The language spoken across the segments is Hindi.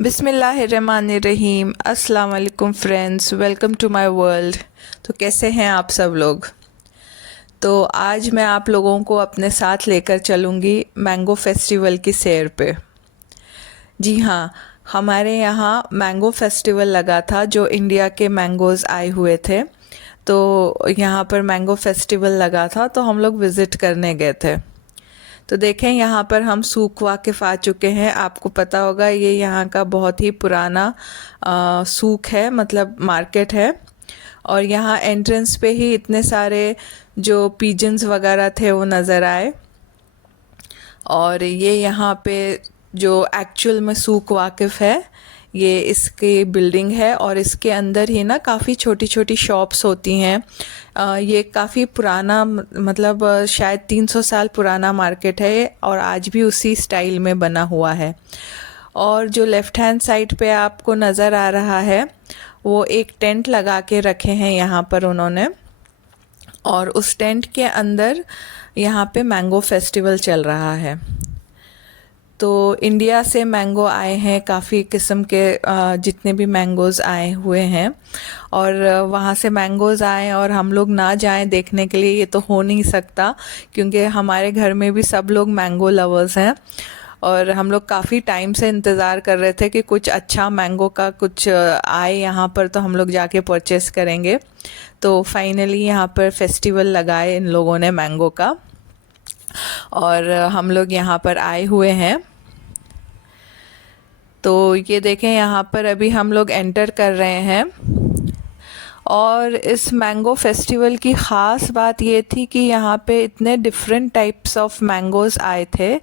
बिस्मिल्लाहिर्रहमानिर्रहीम। अस्सलाम वालेकुम friends, welcome to my world. तो कैसे हैं आप सब लोग। तो आज मैं आप लोगों को अपने साथ लेकर चलूँगी मैंगो फेस्टिवल की सैर पे। जी हाँ, हमारे यहाँ मैंगो फेस्टिवल लगा था जो इंडिया के मैंगोज़ आए हुए थे। तो यहाँ पर मैंगो फेस्टिवल लगा था तो हम लोग विज़िट करने गए थे। तो देखें यहाँ पर हम सूक वाकिफ़ आ चुके हैं। आपको पता होगा ये यहाँ का बहुत ही पुराना सूक है, मतलब मार्केट है। और यहाँ एंट्रेंस पे ही इतने सारे जो पिजन्स वगैरह थे वो नज़र आए। और ये यहाँ पे जो एक्चुअल में सूक वाकिफ़ है, ये इसकी बिल्डिंग है और इसके अंदर ही ना काफ़ी छोटी छोटी शॉप्स होती हैं। ये काफ़ी पुराना, मतलब शायद 300 साल पुराना मार्केट है और आज भी उसी स्टाइल में बना हुआ है। और जो लेफ़्ट हैंड साइड पे आपको नज़र आ रहा है वो एक टेंट लगा के रखे हैं यहाँ पर उन्होंने। और उस टेंट के अंदर यहाँ पे मैंगो फेस्टिवल चल रहा है। तो इंडिया से मैंगो आए हैं, काफ़ी किस्म के जितने भी मैंगोज़ आए हुए हैं। और वहाँ से मैंगोज़ आए और हम लोग ना जाएं देखने के लिए, ये तो हो नहीं सकता, क्योंकि हमारे घर में भी सब लोग मैंगो लवर्स हैं। और हम लोग काफ़ी टाइम से इंतज़ार कर रहे थे कि कुछ अच्छा मैंगो का कुछ आए यहाँ पर, तो हम लोग जाके परचेस करेंगे। तो फाइनली यहाँ पर फेस्टिवल लगाए इन लोगों ने मैंगो का, और हम लोग यहाँ पर आए हुए हैं। तो ये देखें यहाँ पर अभी हम लोग एंटर कर रहे हैं। और इस मैंगो फेस्टिवल की ख़ास बात ये थी कि यहाँ पे इतने डिफरेंट टाइप्स ऑफ मैंगोज़ आए थे।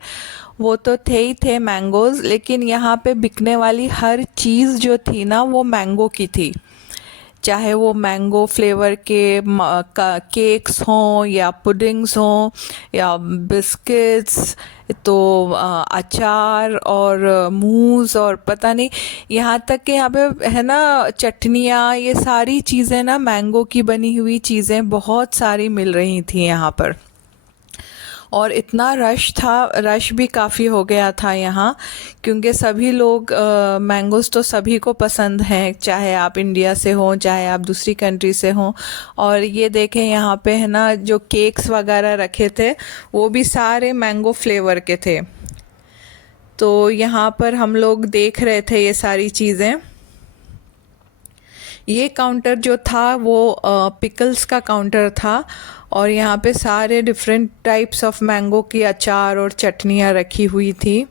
वो तो थे ही थे मैंगोज़, लेकिन यहाँ पे बिकने वाली हर चीज़ जो थी ना वो मैंगो की थी। चाहे वो मैंगो फ्लेवर के केक्स हों या पुडिंग्स हों या बिस्किट्स, तो अचार और मूज़ और पता नहीं, यहाँ तक कि यहाँ पे है ना चटनियाँ, ये सारी चीज़ें ना मैंगो की बनी हुई चीज़ें बहुत सारी मिल रही थी यहाँ पर। और इतना रश था, रश भी काफ़ी हो गया था यहाँ, क्योंकि सभी लोग मैंगोज़ तो सभी को पसंद हैं, चाहे आप इंडिया से हों चाहे आप दूसरी कंट्री से हों। और ये देखें यहाँ पे है ना जो केक्स वगैरह रखे थे वो भी सारे मैंगो फ्लेवर के थे। तो यहाँ पर हम लोग देख रहे थे ये सारी चीज़ें। ये काउंटर जो था वो पिकल्स का काउंटर था, और यहाँ पे सारे डिफरेंट टाइप्स ऑफ मैंगो की अचार और चटनियाँ रखी हुई थी।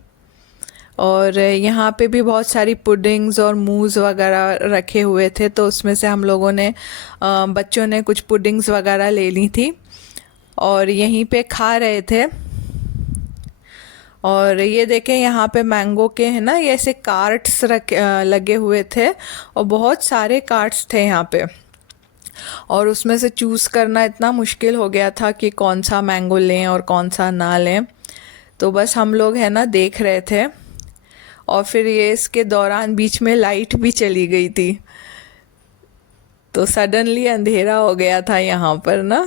और यहाँ पे भी बहुत सारी पुडिंग्स और मूज़ वगैरह रखे हुए थे, तो उसमें से हम लोगों ने बच्चों ने कुछ पुडिंग्स वगैरह ले ली थी और यहीं पे खा रहे थे। और ये देखें यहाँ पे मैंगो के है ना, ये ऐसे कार्ट्स लगे हुए थे और बहुत सारे कार्ट्स थे यहाँ पे। और उसमें से चूज़ करना इतना मुश्किल हो गया था कि कौन सा मैंगो लें और कौन सा ना लें। तो बस हम लोग है ना देख रहे थे। और फिर ये इसके दौरान बीच में लाइट भी चली गई थी, तो सडनली अंधेरा हो गया था यहाँ पर ना।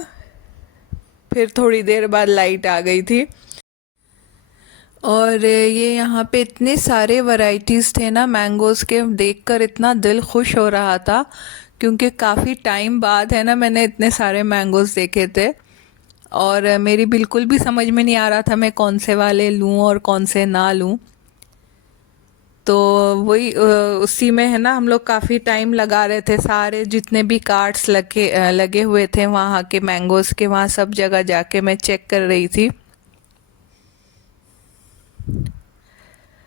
फिर थोड़ी देर बाद लाइट आ गई थी। और ये यहाँ पे इतने सारे वैरायटीज़ थे ना मैंगोज़ के, देखकर इतना दिल खुश हो रहा था, क्योंकि काफ़ी टाइम बाद है ना मैंने इतने सारे मैंगोज़ देखे थे। और मेरी बिल्कुल भी समझ में नहीं आ रहा था मैं कौन से वाले लूँ और कौन से ना लूँ। तो वही उसी में है ना हम लोग काफ़ी टाइम लगा रहे थे। सारे जितने भी कार्ट्स लगे हुए थे वहाँ के मैंगोज़ के, वहाँ सब जगह जाके मैं चेक कर रही थी।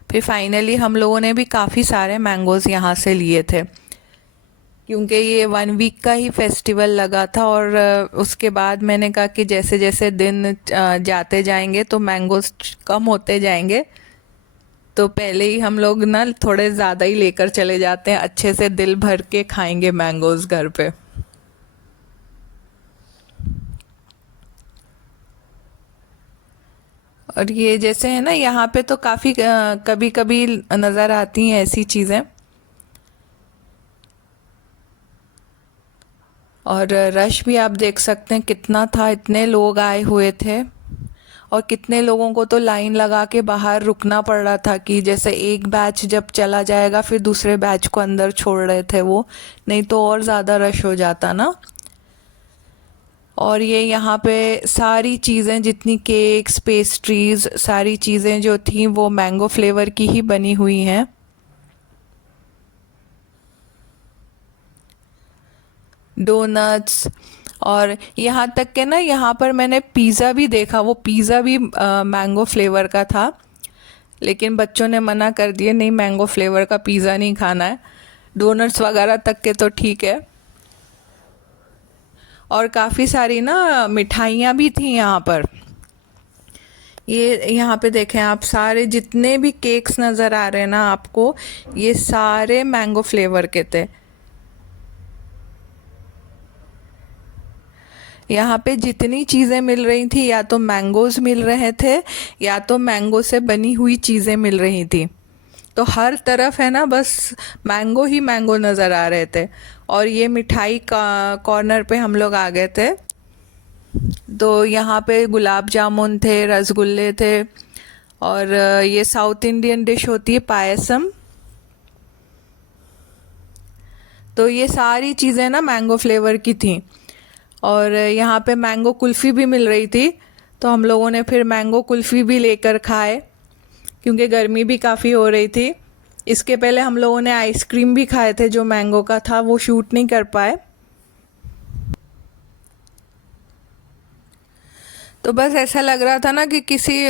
फिर फाइनली हम लोगों ने भी काफ़ी सारे मैंगोज़ यहाँ से लिए थे, क्योंकि ये 1 वीक का ही फेस्टिवल लगा था। और उसके बाद मैंने कहा कि जैसे जैसे दिन जाते जाएंगे तो मैंगोज़ कम होते जाएंगे, तो पहले ही हम लोग ना थोड़े ज़्यादा ही लेकर चले जाते हैं, अच्छे से दिल भर के खाएंगे मैंगोज़ घर पे। और ये जैसे है ना यहाँ पे तो काफ़ी कभी कभी नज़र आती हैं ऐसी चीज़ें। और रश भी आप देख सकते हैं कितना था, इतने लोग आए हुए थे। और कितने लोगों को तो लाइन लगा के बाहर रुकना पड़ रहा था कि जैसे एक बैच जब चला जाएगा फिर दूसरे बैच को अंदर छोड़ रहे थे वो, नहीं तो और ज़्यादा रश हो जाता ना। और ये यहाँ पे सारी चीज़ें जितनी केक्स पेस्ट्रीज़ सारी चीज़ें जो थी वो मैंगो फ्लेवर की ही बनी हुई हैं। डोनट्स, और यहाँ तक के ना यहाँ पर मैंने पिज़्ज़ा भी देखा, वो पिज़्ज़ा भी मैंगो फ्लेवर का था, लेकिन बच्चों ने मना कर दिए नहीं मैंगो फ्लेवर का पिज़्ज़ा नहीं खाना है। डोनट्स वगैरह तक के तो ठीक है। और काफ़ी सारी ना मिठाइयाँ भी थी यहाँ पर। ये यहाँ पे देखें आप, सारे जितने भी केक्स नज़र आ रहे हैं ना आपको, ये सारे मैंगो फ्लेवर के थे। यहाँ पे जितनी चीज़ें मिल रही थी या तो मैंगोज़ मिल रहे थे या तो मैंगो से बनी हुई चीज़ें मिल रही थी। तो हर तरफ है ना बस मैंगो ही मैंगो नज़र आ रहे थे। और ये मिठाई का कॉर्नर पे हम लोग आ गए थे। तो यहाँ पे गुलाब जामुन थे, रसगुल्ले थे, और ये साउथ इंडियन डिश होती है पायसम। तो ये सारी चीज़ें ना मैंगो फ्लेवर की थी। और यहाँ पे मैंगो कुल्फ़ी भी मिल रही थी, तो हम लोगों ने फिर मैंगो कुल्फ़ी भी लेकर खाए क्योंकि गर्मी भी काफ़ी हो रही थी। इसके पहले हम लोगों ने आइसक्रीम भी खाए थे जो मैंगो का था, वो शूट नहीं कर पाए। तो बस ऐसा लग रहा था ना कि किसी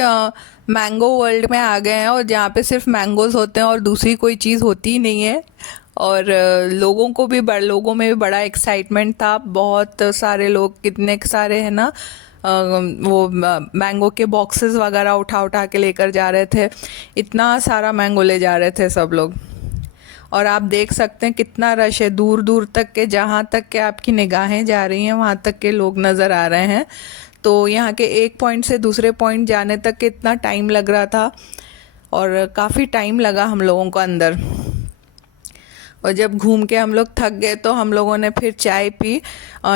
मैंगो वर्ल्ड में आ गए हैं और जहाँ पे सिर्फ मैंगोज़ होते हैं और दूसरी कोई चीज़ होती ही नहीं है। और लोगों में भी बड़ा एक्साइटमेंट था। बहुत सारे लोग, कितने सारे हैं ना, वो मैंगो के बॉक्सेस वगैरह उठा उठा के लेकर जा रहे थे। इतना सारा मैंगो ले जा रहे थे सब लोग। और आप देख सकते हैं कितना रश है, दूर दूर तक के, जहाँ तक के आपकी निगाहें जा रही हैं वहाँ तक के लोग नज़र आ रहे हैं। तो यहाँ के एक पॉइंट से दूसरे पॉइंट जाने तक कितना टाइम लग रहा था, और काफ़ी टाइम लगा हम लोगों को अंदर। और जब घूम के हम लोग थक गए तो हम लोगों ने फिर चाय पी।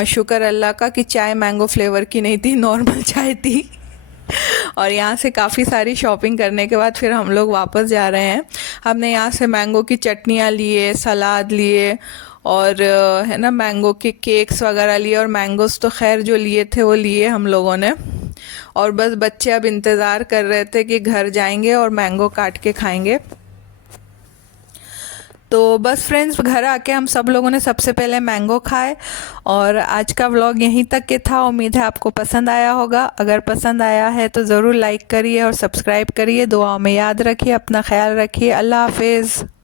शुक्र अल्लाह का कि चाय मैंगो फ्लेवर की नहीं थी, नॉर्मल चाय थी। और यहाँ से काफ़ी सारी शॉपिंग करने के बाद फिर हम लोग वापस जा रहे हैं। हमने यहाँ से मैंगो की चटनियाँ लिए, सलाद लिए, और है ना मैंगो के केक्स वगैरह लिए, और मैंगोस तो खैर जो लिए थे वो लिए हम लोगों ने। और बस बच्चे अब इंतज़ार कर रहे थे कि घर जाएंगे और मैंगो काट के खाएंगे। तो बस फ्रेंड्स, घर आके हम सब लोगों ने सबसे पहले मैंगो खाए। और आज का व्लॉग यहीं तक के था। उम्मीद है आपको पसंद आया होगा। अगर पसंद आया है तो ज़रूर लाइक करिए और सब्सक्राइब करिए। दुआओं में याद रखिए, अपना ख्याल रखिए। अल्लाह हाफिज़।